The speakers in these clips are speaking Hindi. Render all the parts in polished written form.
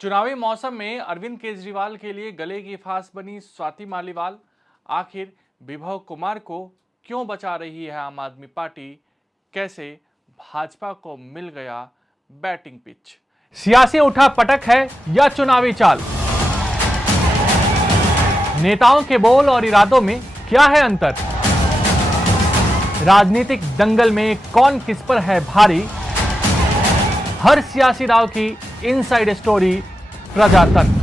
चुनावी मौसम में अरविंद केजरीवाल के लिए गले की फांस बनी स्वाति मालीवाल। आखिर विभव कुमार को क्यों बचा रही है आम आदमी पार्टी? कैसे भाजपा को मिल गया बैटिंग पिच? सियासी उठापटक है या चुनावी चाल? नेताओं के बोल और इरादों में क्या है अंतर? राजनीतिक दंगल में कौन किस पर है भारी? हर सियासी दांव की इनसाइड स्टोरी प्रजातंत्र।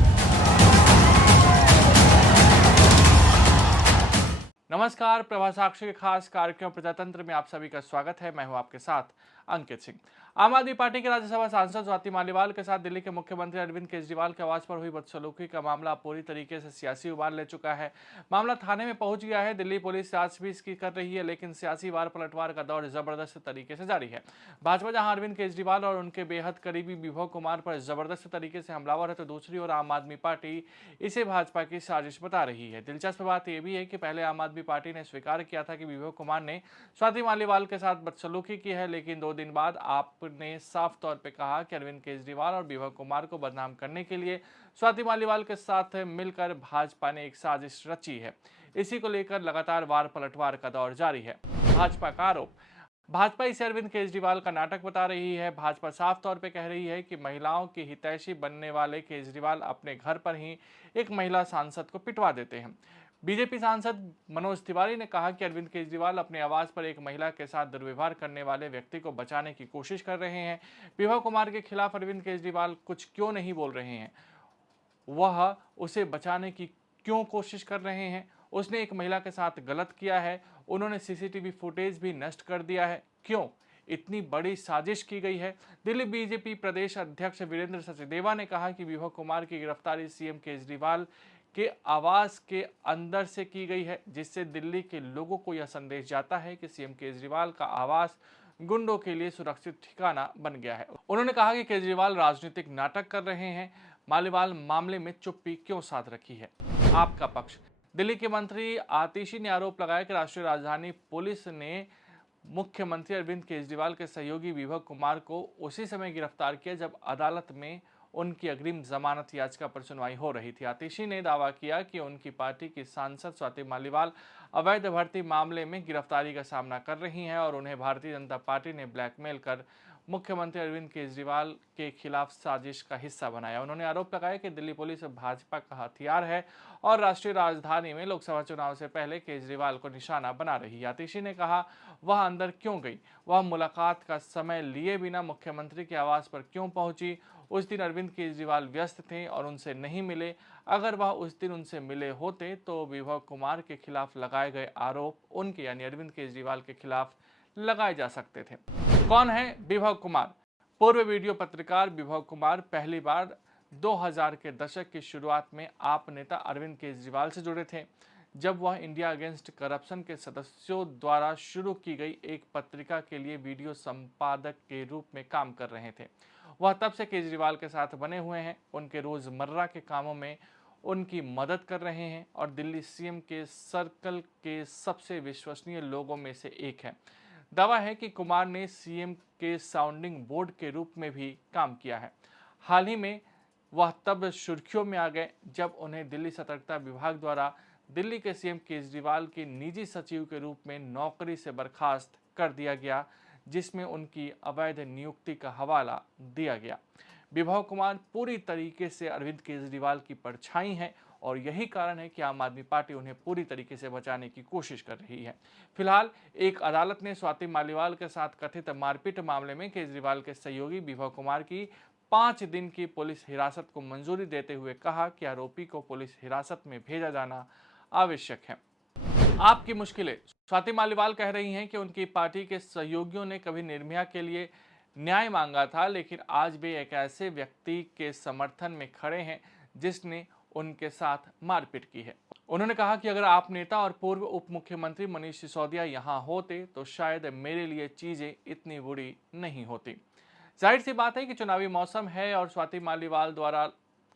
नमस्कार, प्रभा साक्षी के खास कार्यक्रम प्रजातंत्र में आप सभी का स्वागत है। मैं हूं आपके साथ अंकित सिंह। आम आदमी पार्टी के राज्यसभा सांसद स्वाति मालीवाल के साथ दिल्ली के मुख्यमंत्री अरविंद केजरीवाल के आवास पर हुई बदसलूकी का मामला पूरी तरीके से सियासी उबाल ले चुका है। मामला थाने में पहुंच गया है। दिल्ली पुलिस जांच भी इसकी कर रही है, लेकिन सियासी वार पलटवार का दौर जबरदस्त तरीके से जारी है। भाजपा जहां अरविंद केजरीवाल और उनके बेहद करीबी विभव कुमार पर जबरदस्त तरीके से हमलावर है, तो दूसरी ओर आम आदमी पार्टी इसे भाजपा की साजिश बता रही है। दिलचस्प बात यह भी है कि पहले आम आदमी पार्टी ने स्वीकार किया था कि विभव कुमार ने स्वाति मालीवाल के साथ बदसलूकी की है, लेकिन 2 दिन बाद आपने साफ तौर पे कहा कि अरविंद केजरीवाल और विभव कुमार को बदनाम करने के लिए स्वाति मालीवाल के साथ मिलकर भाजपा ने एक साजिश रची है। इसी को लेकर लगातार वार पलटवार का दौर जारी है। भाजपा का आरोप, भाजपा इसे अरविंद केजरीवाल का नाटक बता रही है। भाजपा साफ तौर पे कह रही है कि महिलाओं की हितैषी बनने वाले केजरीवाल अपने घर पर ही एक महिला सांसद को पिटवा देते हैं। बीजेपी सांसद मनोज तिवारी ने कहा कि अरविंद केजरीवाल अपने आवास पर एक महिला के साथ दुर्व्यवहार करने वाले व्यक्ति को बचाने की कोशिश कर रहे हैं। विभव कुमार के खिलाफ अरविंद केजरीवाल कुछ क्यों नहीं बोल रहे हैं? वह उसे बचाने की क्यों कोशिश कर रहे हैं? उसने एक महिला के साथ गलत किया है, उन्होंने सीसीटीवी फुटेज भी नष्ट कर दिया है। क्यों इतनी बड़ी साजिश की गई है? दिल्ली बीजेपी प्रदेश अध्यक्ष वीरेंद्र सचदेवा ने कहा कि विभव कुमार की गिरफ्तारी सीएम केजरीवाल के आवास के अंदर से की गई है, जिससे दिल्ली के लोगों को यह संदेश जाता है कि सीएम केजरीवाल का आवास गुंडों के लिए सुरक्षित ठिकाना बन गया है। उन्होंने कहा कि केजरीवाल राजनीतिक नाटक कर रहे हैं। मालीवाल मामले में चुप्पी क्यों साध रखी है? आपका पक्ष, दिल्ली के मंत्री आतिशी ने आरोप लगाया कि राष्ट्रीय राजधानी पुलिस ने मुख्यमंत्री अरविंद केजरीवाल के सहयोगी विभव कुमार को उसी समय गिरफ्तार किया जब अदालत में उनकी अग्रिम जमानत याचिका पर सुनवाई हो रही थी। आतिशी ने दावा किया कि उनकी पार्टी की सांसद स्वाति मालीवाल अवैध भर्ती मामले में गिरफ्तारी का सामना कर रही हैं और उन्हें भारतीय जनता पार्टी ने ब्लैकमेल कर मुख्यमंत्री अरविंद केजरीवाल के खिलाफ साजिश का हिस्सा बनाया। उन्होंने आरोप लगाया कि दिल्ली पुलिस भाजपा का हथियार है और राष्ट्रीय राजधानी में लोकसभा चुनाव से पहले केजरीवाल को निशाना बना रही है। आतिशी ने कहा, वह अंदर क्यों गई? वह मुलाकात का समय लिए बिना मुख्यमंत्री के आवास पर क्यों पहुंची? उस दिन अरविंद केजरीवाल व्यस्त थे और उनसे नहीं मिले। अगर वह उस दिन उनसे मिले होते तो विभव कुमार के खिलाफ लगाए गए आरोप उनके यानी अरविंद केजरीवाल के खिलाफ लगाए जा सकते थे। कौन है विभव कुमार? पूर्व वीडियो पत्रकार विभव कुमार पहली बार 2000 के दशक की शुरुआत में आप नेता अरविंद केजरीवाल से जुड़े थे, जब वह इंडिया अगेंस्ट करप्शन के सदस्यों द्वारा शुरू की गई एक पत्रिका के लिए वीडियो संपादक के रूप में काम कर रहे थे। वह तब से केजरीवाल के साथ बने हुए हैं, उनके रोजमर्रा के कामों में उनकी मदद कर रहे हैं और दिल्ली सीएम के सर्कल के सबसे विश्वसनीय लोगों में से एक है। दावा है कि कुमार ने सीएम के साउंडिंग बोर्ड के रूप में भी काम किया है। हाल ही में वह तब सुर्खियों में आ गए जब उन्हें दिल्ली सतर्कता विभाग द्वारा दिल्ली के सीएम केजरीवाल के निजी सचिव के रूप में नौकरी से बर्खास्त कर दिया गया, जिसमें उनकी अवैध नियुक्ति का हवाला दिया गया। विभव कुमार पूरी तरीके से अरविंद केजरीवाल की परछाई हैं और यही कारण है कि आम आदमी पार्टी उन्हें पूरी तरीके से बचाने की कोशिश कर रही है। फिलहाल एक अदालत ने स्वाति मालीवाल के साथ कथित मारपीट मामले में केजरीवाल के सहयोगी विभव कुमार की 5 दिन की पुलिस हिरासत को मंजूरी देते हुए कहा कि आरोपी को पुलिस हिरासत में भेजा जाना आवश्यक है। आपकी मुश्किलें, स्वाति मालीवाल कह रही हैं कि उनकी पार्टी के सहयोगियों ने कभी निर्भया के लिए न्याय मांगा था, लेकिन आज वे एक ऐसे व्यक्ति के समर्थन में खड़े हैं जिसने उनके साथ मारपीट की है। उन्होंने कहा कि अगर आप नेता और पूर्व उप मुख्यमंत्री मनीष सिसोदिया यहाँ होते तो शायद मेरे लिए चीजें इतनी बुरी नहीं होती। जाहिर सी बात है कि चुनावी मौसम है और स्वाति मालीवाल द्वारा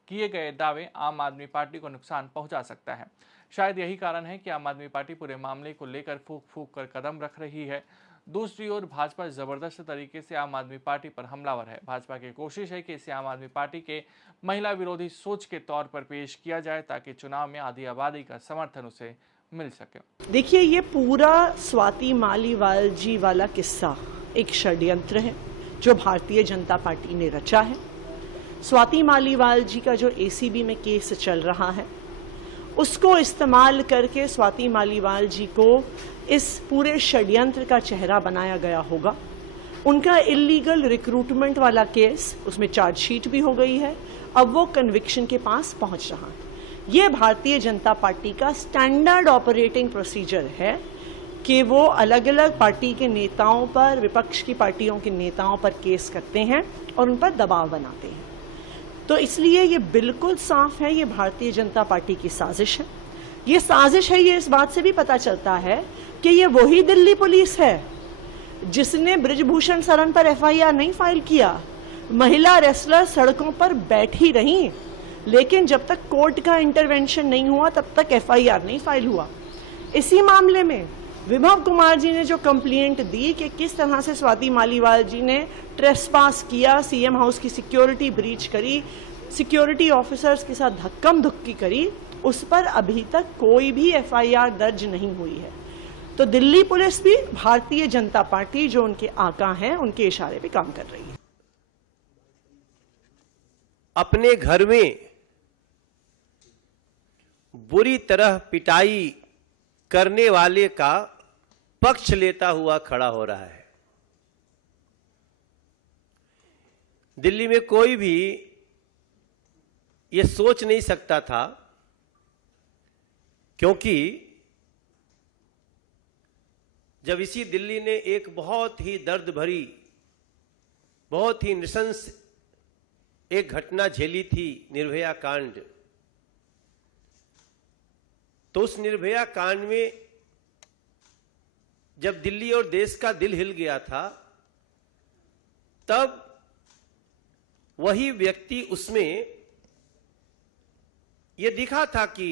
किए गए दावे आम आदमी पार्टी को नुकसान पहुंचा सकता है। शायद यही कारण है कि आम आदमी पार्टी पूरे मामले को लेकर फूंक फूंक कर कदम रख रही है। दूसरी ओर भाजपा जबरदस्त तरीके से आम आदमी पार्टी पर हमलावर है। भाजपा की कोशिश है कि इसे आम आदमी पार्टी के महिला विरोधी सोच के तौर पर पेश किया जाए ताकि चुनाव में आधी आबादी का समर्थन उसे मिल सके। देखिए, ये पूरा स्वाति मालीवाल जी वाला किस्सा एक षड्यंत्र है जो भारतीय जनता पार्टी ने रचा है। स्वाति मालीवाल जी का जो एसीबी में केस चल रहा है, उसको इस्तेमाल करके स्वाति मालीवाल जी को इस पूरे षड्यंत्र का चेहरा बनाया गया होगा। उनका इलीगल रिक्रूटमेंट वाला केस, उसमें चार्जशीट भी हो गई है, अब वो कन्विक्शन के पास पहुंच रहा है। ये भारतीय जनता पार्टी का स्टैंडर्ड ऑपरेटिंग प्रोसीजर है कि वो अलग अलग पार्टी के नेताओं पर, विपक्ष की पार्टियों के नेताओं पर केस करते हैं और उन पर दबाव बनाते हैं। तो इसलिए ये बिल्कुल साफ है, ये भारतीय जनता पार्टी की साजिश है। ये साजिश है, ये इस बात से भी पता चलता है कि ये वही दिल्ली पुलिस है जिसने बृजभूषण शरण पर एफआईआर नहीं फाइल किया। महिला रेसलर सड़कों पर बैठी रहीं, लेकिन जब तक कोर्ट का इंटरवेंशन नहीं हुआ तब तक एफआईआर नहीं फाइल हुआ। इसी मामले में विभव कुमार जी ने जो कंप्लेंट दी कि किस तरह से स्वाति मालीवाल जी ने ट्रेसपास किया, सीएम हाउस की सिक्योरिटी ब्रीच करी, सिक्योरिटी ऑफिसर्स के साथ धक्कम धुक्की करी, उस पर अभी तक कोई भी एफआईआर दर्ज नहीं हुई है। तो दिल्ली पुलिस भी भारतीय जनता पार्टी जो उनके आका हैं, उनके इशारे पे काम कर रही है। अपने घर में बुरी तरह पिटाई करने वाले का पक्ष लेता हुआ खड़ा हो रहा है। दिल्ली में कोई भी यह सोच नहीं सकता था, क्योंकि जब इसी दिल्ली ने एक बहुत ही दर्द भरी, बहुत ही नृशंस एक घटना झेली थी, निर्भया कांड, तो उस निर्भया कांड में जब दिल्ली और देश का दिल हिल गया था, तब वही व्यक्ति उसमें यह दिखा था कि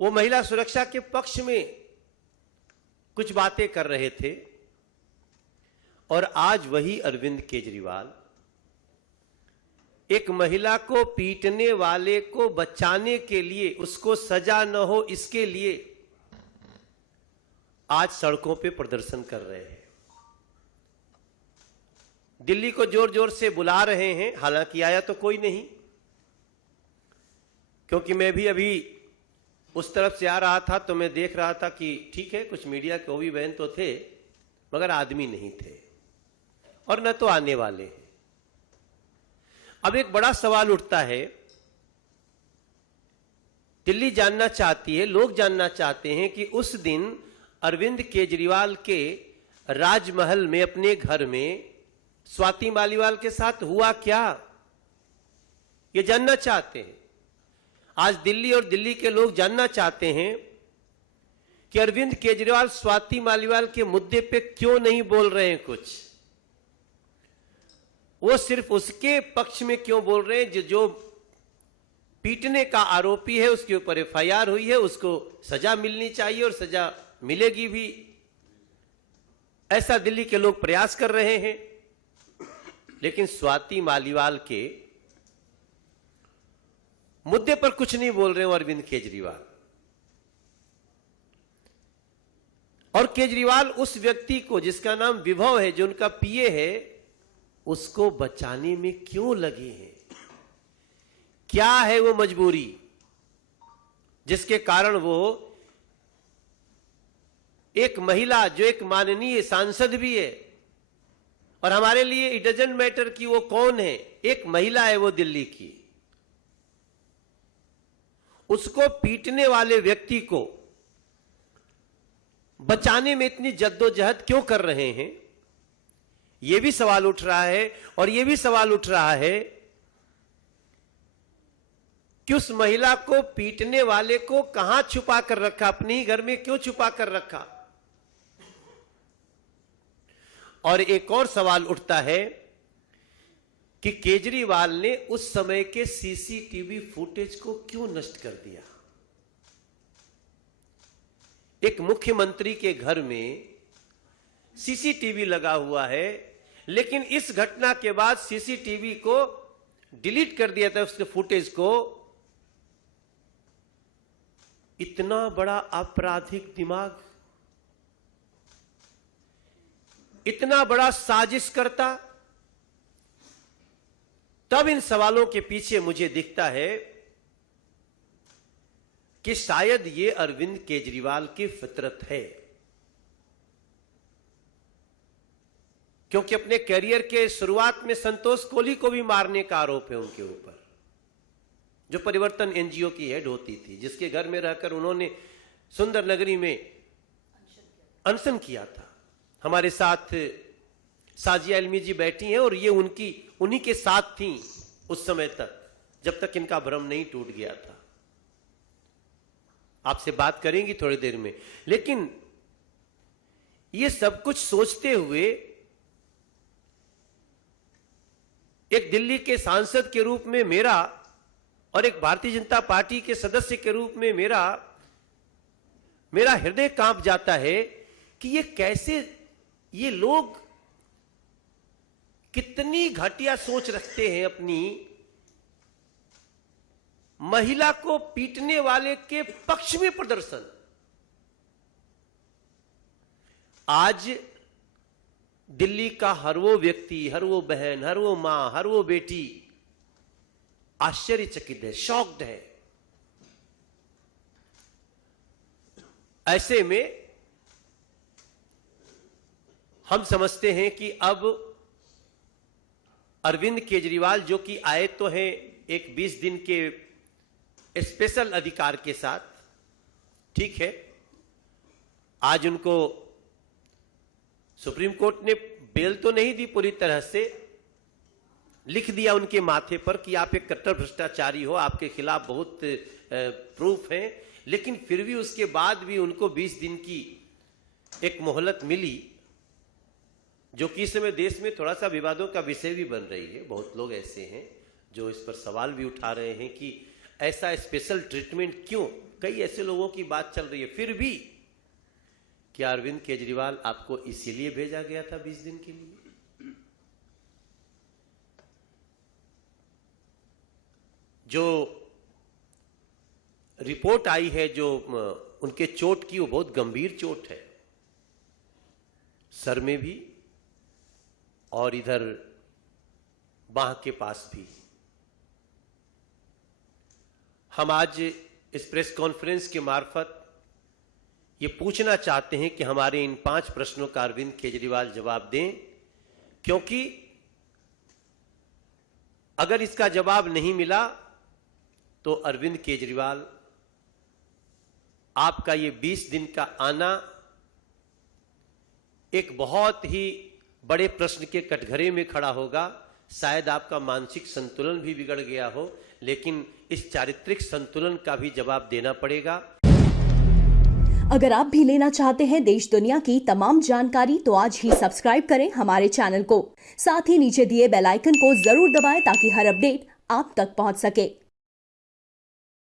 वो महिला सुरक्षा के पक्ष में कुछ बातें कर रहे थे। और आज वही अरविंद केजरीवाल एक महिला को पीटने वाले को बचाने के लिए, उसको सजा न हो इसके लिए आज सड़कों पे प्रदर्शन कर रहे हैं। दिल्ली को जोर जोर से बुला रहे हैं, हालांकि आया तो कोई नहीं, क्योंकि मैं भी अभी उस तरफ से आ रहा था तो मैं देख रहा था कि ठीक है, कुछ मीडिया के भी बहन तो थे, मगर आदमी नहीं थे और न तो आने वाले हैं। अब एक बड़ा सवाल उठता है, दिल्ली जानना चाहती है, लोग जानना चाहते हैं कि उस दिन अरविंद केजरीवाल के राजमहल में, अपने घर में स्वाति मालीवाल के साथ हुआ क्या, ये जानना चाहते हैं। आज दिल्ली और दिल्ली के लोग जानना चाहते हैं कि अरविंद केजरीवाल स्वाति मालीवाल के मुद्दे पे क्यों नहीं बोल रहे हैं कुछ। वो सिर्फ उसके पक्ष में क्यों बोल रहे हैं जो पीटने का आरोपी है, उसके ऊपर एफआईआर हुई है, उसको सजा मिलनी चाहिए और सजा मिलेगी भी, ऐसा दिल्ली के लोग प्रयास कर रहे हैं। लेकिन स्वाति मालीवाल के मुद्दे पर कुछ नहीं बोल रहे हो अरविंद केजरीवाल। और केजरीवाल उस व्यक्ति को, जिसका नाम विभव है, जो उनका पीए है, उसको बचाने में क्यों लगे हैं? क्या है वो मजबूरी जिसके कारण वो एक महिला, जो एक माननीय सांसद भी है, और हमारे लिए इट डजंट मैटर कि वो कौन है, एक महिला है वो दिल्ली की, उसको पीटने वाले व्यक्ति को बचाने में इतनी जद्दोजहद क्यों कर रहे हैं? यह भी सवाल उठ रहा है। और यह भी सवाल उठ रहा है कि उस महिला को पीटने वाले को कहां छुपा कर रखा, अपने ही घर में क्यों छुपा कर रखा? और एक और सवाल उठता है कि केजरीवाल ने उस समय के सीसीटीवी फुटेज को क्यों नष्ट कर दिया? एक मुख्यमंत्री के घर में सीसीटीवी लगा हुआ है, लेकिन इस घटना के बाद सीसीटीवी को डिलीट कर दिया था, उसके फुटेज को। इतना बड़ा आपराधिक दिमाग, इतना बड़ा साजिश करता। तब इन सवालों के पीछे मुझे दिखता है कि शायद ये अरविंद केजरीवाल की फितरत है, क्योंकि अपने कैरियर के शुरुआत में संतोष कोहली को भी मारने का आरोप है उनके ऊपर, जो परिवर्तन एनजीओ की हेड होती थी, जिसके घर में रहकर उन्होंने सुंदर नगरी में अनशन किया था। हमारे साथ साजिया इल्मी जी बैठी हैं और ये उन्हीं के साथ थी उस समय तक, जब तक इनका भ्रम नहीं टूट गया था। आपसे बात करेंगी थोड़ी देर में। लेकिन ये सब कुछ सोचते हुए एक दिल्ली के सांसद के रूप में मेरा और एक भारतीय जनता पार्टी के सदस्य के रूप में मेरा हृदय कांप जाता है कि ये कैसे, ये लोग कितनी घटिया सोच रखते हैं। अपनी महिला को पीटने वाले के पक्ष में प्रदर्शन। आज दिल्ली का हर वो व्यक्ति, हर वो बहन, हर वो मां, हर वो बेटी आश्चर्यचकित है, शॉक्ड है। ऐसे में हम समझते हैं कि अब अरविंद केजरीवाल, जो कि आए तो हैं एक 20 दिन के स्पेशल अधिकार के साथ, ठीक है, आज उनको सुप्रीम कोर्ट ने बेल तो नहीं दी, पूरी तरह से लिख दिया उनके माथे पर कि आप एक कट्टर भ्रष्टाचारी हो, आपके खिलाफ बहुत प्रूफ हैं, लेकिन फिर भी उसके बाद भी उनको 20 दिन की एक मोहलत मिली, जो कि इस समय देश में थोड़ा सा विवादों का विषय भी बन रही है। बहुत लोग ऐसे हैं जो इस पर सवाल भी उठा रहे हैं कि ऐसा स्पेशल ट्रीटमेंट क्यों। कई ऐसे लोगों की बात चल रही है। फिर भी क्या अरविंद केजरीवाल आपको इसीलिए भेजा गया था 20 दिन के लिए? जो रिपोर्ट आई है, जो उनके चोट की, वो बहुत गंभीर चोट है, सर में भी और इधर बांह के पास भी। हम आज इस प्रेस कॉन्फ्रेंस के मार्फत ये पूछना चाहते हैं कि हमारे इन 5 प्रश्नों का अरविंद केजरीवाल जवाब दें, क्योंकि अगर इसका जवाब नहीं मिला तो अरविंद केजरीवाल, आपका ये 20 दिन का आना एक बहुत ही बड़े प्रश्न के कटघरे में खड़ा होगा। शायद आपका मानसिक संतुलन भी बिगड़ गया हो, लेकिन इस चारित्रिक संतुलन का भी जवाब देना पड़ेगा। अगर आप भी लेना चाहते हैं देश दुनिया की तमाम जानकारी, तो आज ही सब्सक्राइब करें हमारे चैनल को। साथ ही नीचे दिए बेल आइकन को जरूर दबाएं ताकि हर अपडेट आप तक पहुंच सके।